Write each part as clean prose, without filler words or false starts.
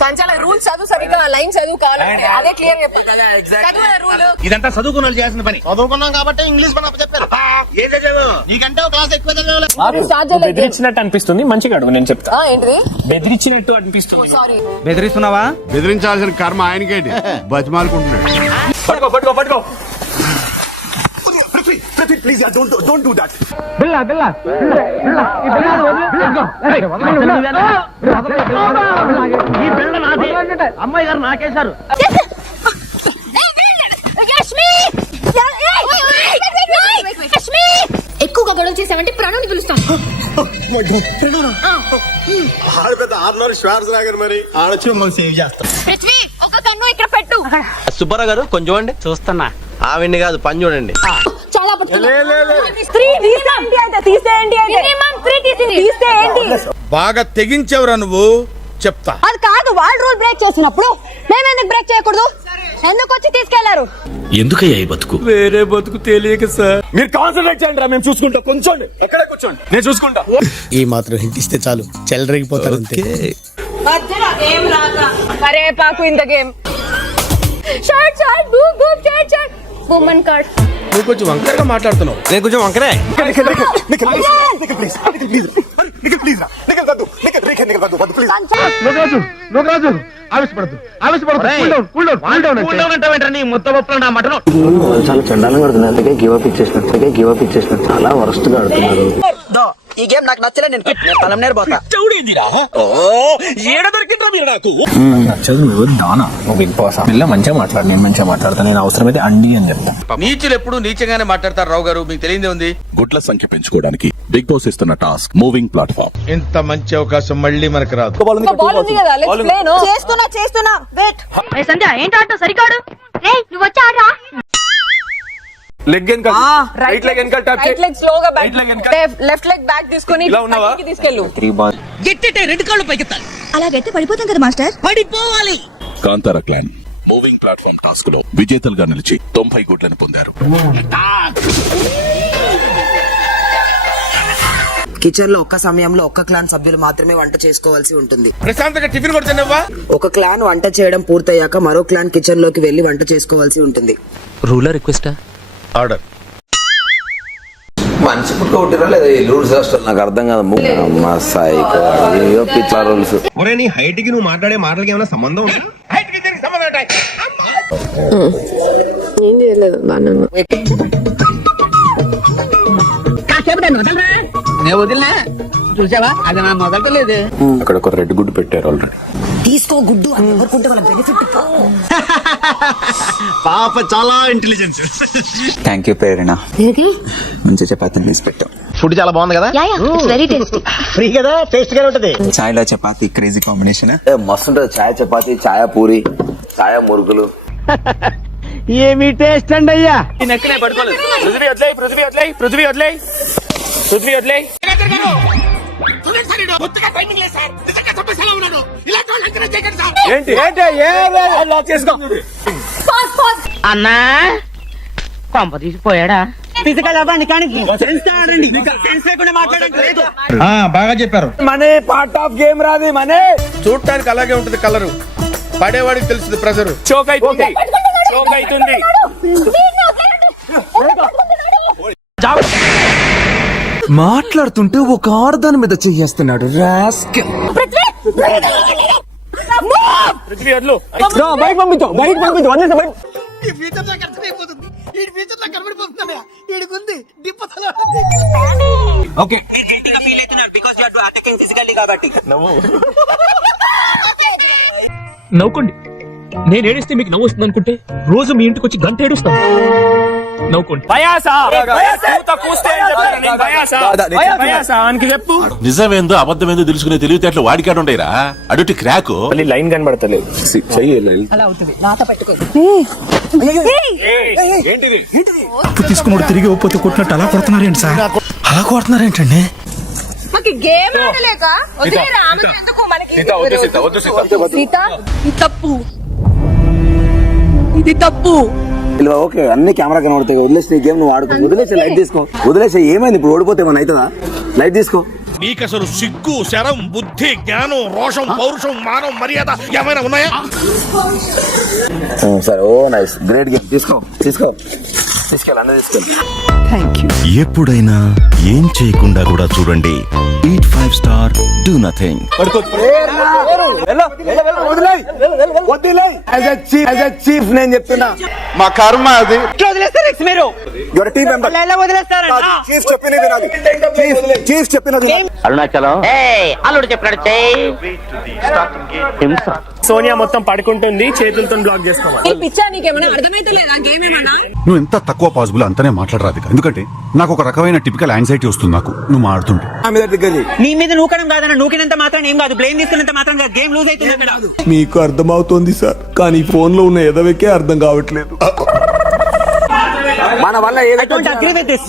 సంచాలక rules చదువు సరిగ్గా line చదువు కావాలి అదే క్లియర్ రూల్. ఇదంతా చదువుకున్న వాళ్ళు చేయాల్సిన పని. చదువుకున్నాం కాబట్టి ఇంగ్లీష్ పని చెప్పారు. ఏం చదివావు? నీకంటే ఒక క్లాస్ ఎక్కువ చదివావు. బెదిరించినట్టు అనిపిస్తుంది, మంచిగా అడుగు, నేను చెప్తా. ఏంటిది బెదిరించినట్టు అనిపిస్తుంది. సారీ బెదిరిస్తున్నావా? బెదిరించాల్సిన కర్మ ఆయనకేంటి, బతిమాలుకుంటున్నాడు. పట్టుకో పట్టుకో పట్టుకో. Please don't do that. అమ్మాయి గారు నాకేశారు. ఎక్కువగా గొడవ చేసావంటే ప్రాణాన్ని పిలుస్తాను. ఆడ పెద్ద ఆర్నర్ శ్వార్జ్ లాగర్ మరి ఆడొచ్చి మమ్మల్ని సేవ్ చేస్తాం. పృథ్వీ ఒక కన్ను ఇక్కడ పెట్టు. సుబ్బారావు గారు కొంచెం చూడండి. చూస్తున్నా. ఆవిడ్ని కాదు, పని చూడండి. చాలా బాగా తెగించేవరా నువ్వు, చెప్తా. అది కాదు, వాళ్ళు రూల్ బ్రేక్ చేసినప్పుడు మేమెందుకు బ్రేక్ చేయకూడదు? ఎందుకు వచ్చి తీసుకెళ్లారు? ఎందుకయ్యా ఈ బతుకు? వేరే బతుకు తెలియక సార్. మీరు కాన్సన్ట్రేట్ చేయండి రా, మేము చూసుకుంటాం. కొంచెం ఎక్కడే కూర్చోండి, నేను చూసుకుంటా. ఈ మాత్రం హింట్ ఇస్తే చాలు, చెలరేగిపోతారు అంతే. పాకు in the game. Short short బూ బూ షార్ట్ షార్ట్ వుమన్ కార్డ్. నువ్వు కొంచెం వంకరగా మాట్లాడుతున్నావు. నేను కొంచెం వంకరే. చాలా చండాలంగా ఆడుతున్నారు, అందుకే గివ్ అప్ ఇచ్చేసిన చాలా వరస్ట్ గా ఆడుతున్నారు. ఈ గేమ్ నాకు నచ్చలే, నేను తలం నేరు పోతా. నచ్చదు నువ్వు దానా, నువ్వు బిగ్ బాస్ పిల్ల మంచిగా మాట్లాడు, నేను మంచిగా మాట్లాడతాను. నేను అవసరమైతే అండి అని చెప్తా. నీచులు ఎప్పుడు నీచంగానే మాట్లాడతారు రావు గారు, మీకు తెలియదే ఉంది. గుడ్ల సంఖ్య పెంచుకోవడానికి బిగ్ బాస్ ఇస్తున్న టాస్క్ మూవింగ్ ప్లాట్ఫామ్. ఇంత మంచి అవకాశం మళ్ళీ మనకు రాదు. బాల్ ఉంది కదా, లెట్స్ ప్లే. నో చేస్తున్నా వెయిట్. ఏ సంధ్య ఏంటి ఆటో సరికాడు? రేయ్ నువ్వు వచ్చి ఆడరా. లెగ్ వెనకాల, రైట్ లెగ్ వెనకాల టాప్ రైట్ లెగ్ స్లోగా బ్యాక్, లెఫ్ట్ లెగ్ బ్యాక్ తీసుకొని పైకి తీసుకెళ్ళు. అలాగైతే పడిపోతాం కదా మాస్టర్. పడిపోవాలి. Kantara clan moving platform task లో విజేతలుగా నిలిచి 90 గుడ్లను పొందారు. కిచెన్ లో ఒక్క సమయంలో ఒక్క క్లాన్ సభ్యులు మాత్రమే వంట చేసుకోవాల్సి ఉంటుంది. ప్రశాంతంగా టిఫిన్ కూడా తినవా? ఒక క్లాన్ వంట చేయడం పూర్తయ్యాక మరో క్లాన్ కిచెన్ లోకి వెళ్లి వంట చేసుకోవాల్సి ఉంటుంది. రూలర్ రిక్వెస్టా? ఆర్డర్. మనిషి పుట్టు కొట్టిరా లేదా ఈ రూల్స్ హాస్టల్ నాకు అర్థం కాదు. పిచ్చా రూల్స్. నీ హైట్ కి నువ్వు మాట్లాడే మాటలకి ఏమైనా సంబంధం ఉందా? హైట్ కి దీనికి సంబంధం ఉంటాయి. ఏం చేయలేదు బాగా. నేను వదిలే చూసావా, అది నా మొదలలేదు. అక్కడ ఒక రెడ్ గుడ్డు పెట్టారు ఆల్రెడీ. తీసుకో గుడ్డు, అని ఎవరుకుంటే వాళ్ళ బెనిఫిట్. పాప చాలా ఇంటెలిజెన్స్. థ్యాంక్ యూ ప్రేరణ, మంచి చపాతీని తీసి పెట్టాం. ఫుడ్ చాలా బాగుంది కదా, వెరీ టేస్టీ. ఫ్రీ కదా, టేస్ట్ గా ఉంటది. చాయ్ లో చపాతీ క్రేజీ కాంబినేషన్. మస్తు ఉంటది. ఛాయ్ చపాతి, ఛాయ పూరి, ఛాయ మురుగులు. ఏమి టేస్ట్ అండి అయ్యా. నెక్కనే పడుకోలేదు. పృథ్వీ వదిలేయ్, పృథ్వీ వదిలేయ్, పృథ్వీ వదిలేయ్, పృథ్వీ వదిలేయ్. ఏంటి అన్నా కొంప తీసిపోయాడా? ఫిజికల్ అవ్వండి కానీ సెన్స్ ఆడండి, సెన్స్ లేకుండా మాట్లాడండి. లేదు బాగా చెప్పారు. మనే పార్ట్ ఆఫ్ గేమ్ రాది. మనే చూడటానికి అలాగే ఉంటది కలరు, పడేవాడికి తెలుస్తుంది ప్రెజర్. చోక్ అవుతుంది, చోక్ అవుతుంది. మాట్లాడుతుంటే ఒక ఆడదాని మీద చెయ్యేస్తున్నాడు. పృథ్వీ వదలు. బయట పంపించు, బయట పంపించు. ఓకే, నవ్వుకోండి. నేను ఏడిస్తే మీకు నవ్వు వస్తుంది అనుకుంటే రోజు మీ ఇంటికి వచ్చి గంట ఏడుస్తాను. నవ్వుకోండి. చెప్పు. నిజమేందో అబద్ధమేందో తెలుసుకునే తెలివితేటలు వాడికాడు ఉండేరా. అడుటి క్రాక్ లైన్ కనబడతలేదు. అలా అవుతుంది, నాతో పెట్టుకో. ఏంటిది? తీసుకున్నాడు తిరిగి పోతే కొట్టినట్టు అలా కొడుతున్నారేంటి సార్? అలా కొడుతున్నారేంటండి? మాకు గేమ్ ఆడలేక వదిలేరా. ఎందుకు మనకి సీత, ఇది తప్పు, ఇది తప్పు. ఓకే, అన్ని కెమెరా కనబడతాయి. వదిలేసి గేమ్ నువ్వు ఆడుకో. వదిలేసి లైట్ తీసుకో. వదిలేసి ఏమైంది ఇప్పుడు? ఓడిపోతే ఏమన్నా అవుతుందా? లైట్ తీసుకో. నీకు అసలు సిగ్గు శరం బుద్ధి జ్ఞానం రోషం పౌరుషం మానం మర్యాద ఏమైనా ఉన్నాయా? సరే, ఓ నైస్, గ్రేట్ గేమ్. తీసుకెళ్ళి ఎప్పుడైనా ఏం చేయకుండా కూడా చూడండి. Eat 5 star, do nothing. Chief నేను చెప్తున్నా, మా కర్మ అది. వదిలేస్తారు మీరు టీమ్ మెంబర్ ఎలా వదిలేస్తారా చీఫ్ చెప్పినది వినాలి. చీఫ్ చెప్పినది వినాలి. అరుణాచలం అల్లుడు చెప్పినట్టు సోనియా మొత్తం పడుకుంటుంది, చేతులతో బ్లాక్ చేసుకోవాలి. ఈ పిచ్చా నీకేమైనా అర్థమైతే లేదా గేమ్ ఏమన్నా? నువ్వు ఎంత తక్కువ పాసిబుల్ అంతనే మాట్లాడరాదు, ఎందుకంటే నాకు ఒక రకమైన టిపికల్ యాంగ్జైటీ వస్తుంది నాకు నువ్వు ఆడుతుంటే. నీ మీద నూకడం కాదన్న, నూకినంత మాత్రం ఏం కాదు, బ్లేమ్ తీసుకున్నంత మాత్రం గేమ్ లూజ్ అవుతుంది ఇక్కడ. మీకు అర్థమవుతోంది సార్, కానీ ఫోన్ లో ఉన్న ఎదవకే అర్థం కావట్లేదు. మన వల్ల అటువంటి అగ్రీ విత్ దిస్.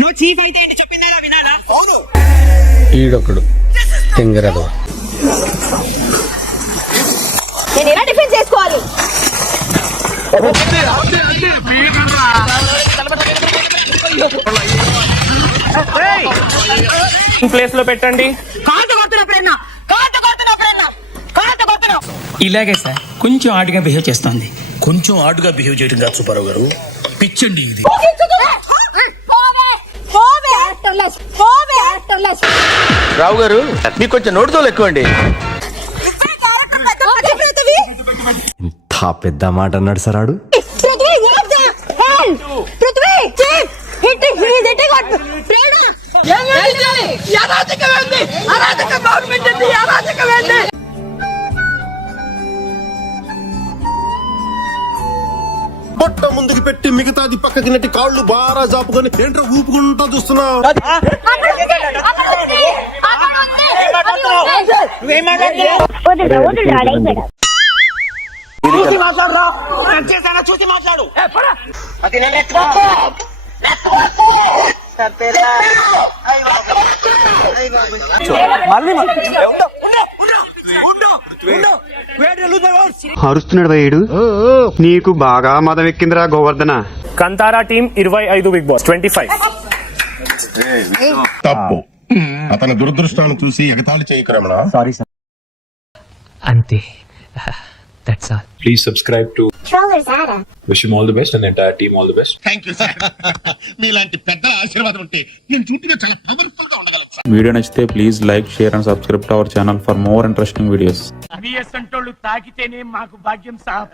నువ్వు చీఫ్ అయితే ఏంటి చెప్పిందా వినాలా? ఈడొకడు తెంగరదు. నేను ఎలా డిఫెన్స్ చేసుకోవాలి? ప్లేస్ లో పెట్టండి. ఇలాగే సార్, కొంచెం ఆడుగా బిహేవ్ చేస్తోంది. కొంచెం ఆడుగా బిహేవ్ చేయడం కాదు సుబ్బారావు గారు, పిచ్చండి ఇది. రావు గారు మీకు కొంచెం నోటితో ఎక్కువండి. ఇంత పెద్ద మాట అన్నాడు సార్ ఆడు. బొట్ట ముందుకు పెట్టి మిగతాది పక్కకి నెట్టి కాళ్ళు బాగా జాపుకొని ఏంటో ఊపుకుంటా చూస్తున్నావు. చూసి మాట్లాడు. అరుస్తున్నాడు భయ్యుడు, నీకు బాగా మదం ఎక్కిందిరా Govardhana. Kantara team 25, big boss 25. తప్పు. అతని దురదృష్టాన్ని చూసి ఎగతాళి చేయకరమణ. Sorry sir. అంతే. That's all. Please subscribe to wish you all the best and entire team all the best. Thank you sir. మీలాంటి పెద్దల ఆశీర్వాదం ఉంటే నేను చుట్టూ చాలా పవర్ఫుల్ గా ఉండగలను. వీడియో నచ్చితే please like, share and subscribe to our channel for more interesting videos. అంటోళ్ళు తాకితేనే మాకు భాగ్యం సాబ్.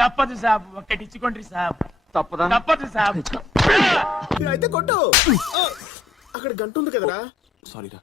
తప్పదు సాబ్, ఒక్కటి ఇచ్చుకోండి సాబ్. తప్పదు సాబ్. అయితే కొట్టు. అక్కడ గంట ఉంది కదరా. సారీరా.